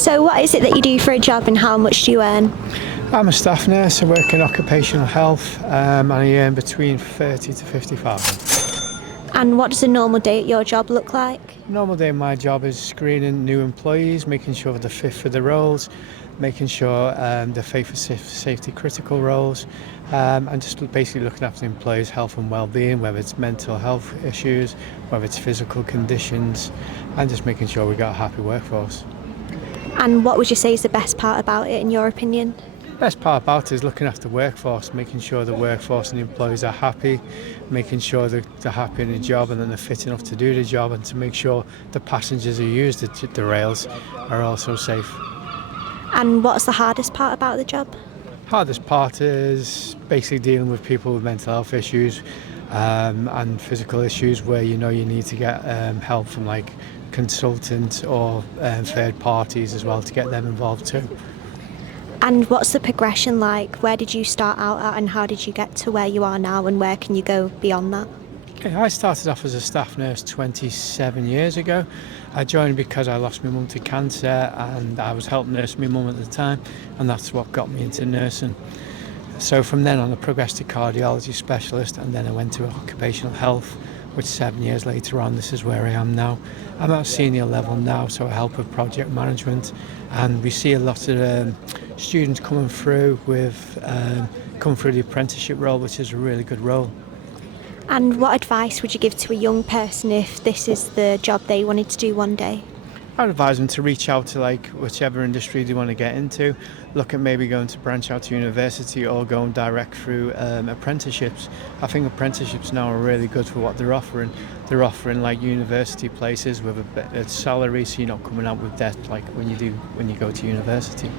So what is it that you do for a job and how much do you earn? I'm a staff nurse. I work in occupational health and I earn between 30 to 50,000. And what does a normal day at your job look like? Normal day in my job is screening new employees, making sure they're fit for the roles, making sure they're fit for safety critical roles, and just basically looking after the employees' health and well-being, whether it's mental health issues, whether it's physical conditions, and just making sure we got a happy workforce. And what would you say is the best part about it in your opinion? Best part about it is looking after the workforce, making sure the workforce and the employees are happy, making sure that they're happy in the job and that they're fit enough to do the job, and to make sure the passengers who use the rails are also safe. And what's the hardest part about the job? Hardest part is basically dealing with people with mental health issues and physical issues where you need to get help from like consultants or third parties as well to get them involved too. And what's the progression like? Where did you start out at and how did you get to where you are now, and where can you go beyond that? Okay, I started off as a staff nurse 27 years ago. I joined because I lost my mum to cancer and I was helping nurse my mum at the time, and that's what got me into nursing. So from then on I progressed to cardiology specialist, and then I went to occupational health, which 7 years later on, this is where I am now. I'm at senior level now, so I help with project management, and we see a lot of students coming through the apprenticeship role, which is a really good role. And what advice would you give to a young person if this is the job they wanted to do one day? I'd advise them to reach out to whichever industry they want to get into, look at maybe going to branch out to university or going direct through apprenticeships. I think apprenticeships now are really good for what they're offering. They're offering like university places with a better salary, so you're not coming out with debt like when you go to university.